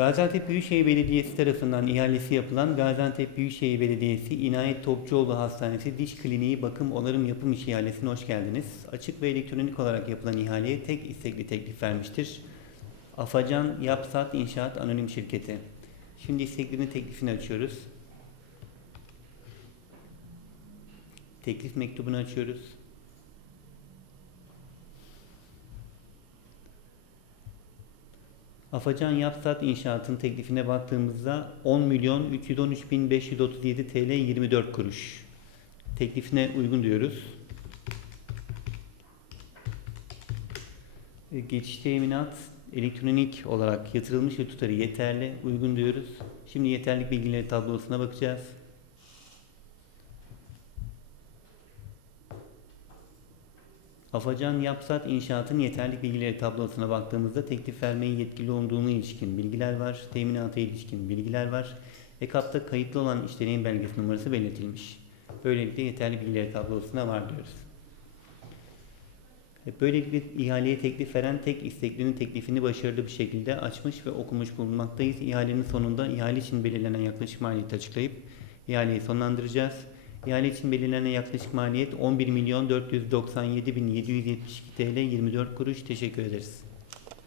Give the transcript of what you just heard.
Gaziantep Büyükşehir Belediyesi tarafından ihalesi yapılan Gaziantep Büyükşehir Belediyesi İnayet Topçuoğlu Hastanesi Diş Kliniği Bakım Onarım Yapım İşi ihalesine hoş geldiniz. Açık ve elektronik olarak yapılan ihaleye tek istekli teklif vermiştir. Afacan Yapsat İnşaat Anonim Şirketi. Şimdi isteklerin teklifini açıyoruz. Teklif mektubunu açıyoruz. Afacan Yapsat İnşaat'ın teklifine baktığımızda 10 milyon 313 bin 537 TL 24 kuruş. Teklifine uygun diyoruz. E, Geçiş teminat elektronik olarak yatırılmış ve tutarı yeterli, uygun diyoruz. Şimdi yeterlik bilgileri tablosuna bakacağız. Afacan Yapsat İnşaat'ın yeterlik bilgileri tablosuna baktığımızda teklif vermeye yetkili olduğunu ilişkin bilgiler var. Teminata ilişkin bilgiler var. EKAP'ta kayıtlı olan işlerin belgesi numarası belirtilmiş. Böylelikle yeterli bilgileri tablosuna var diyoruz. E, Böylelikle ihaleye teklif veren tek isteklinin teklifini başarılı bir şekilde açmış ve okumuş bulunmaktayız. İhalenin sonunda ihale için belirlenen yaklaşık maliyeti açıklayıp ihaleyi sonlandıracağız. İhale için belirlenen yaklaşık maliyet 11 milyon 497 bin 772 TL 24 kuruş. Teşekkür ederiz.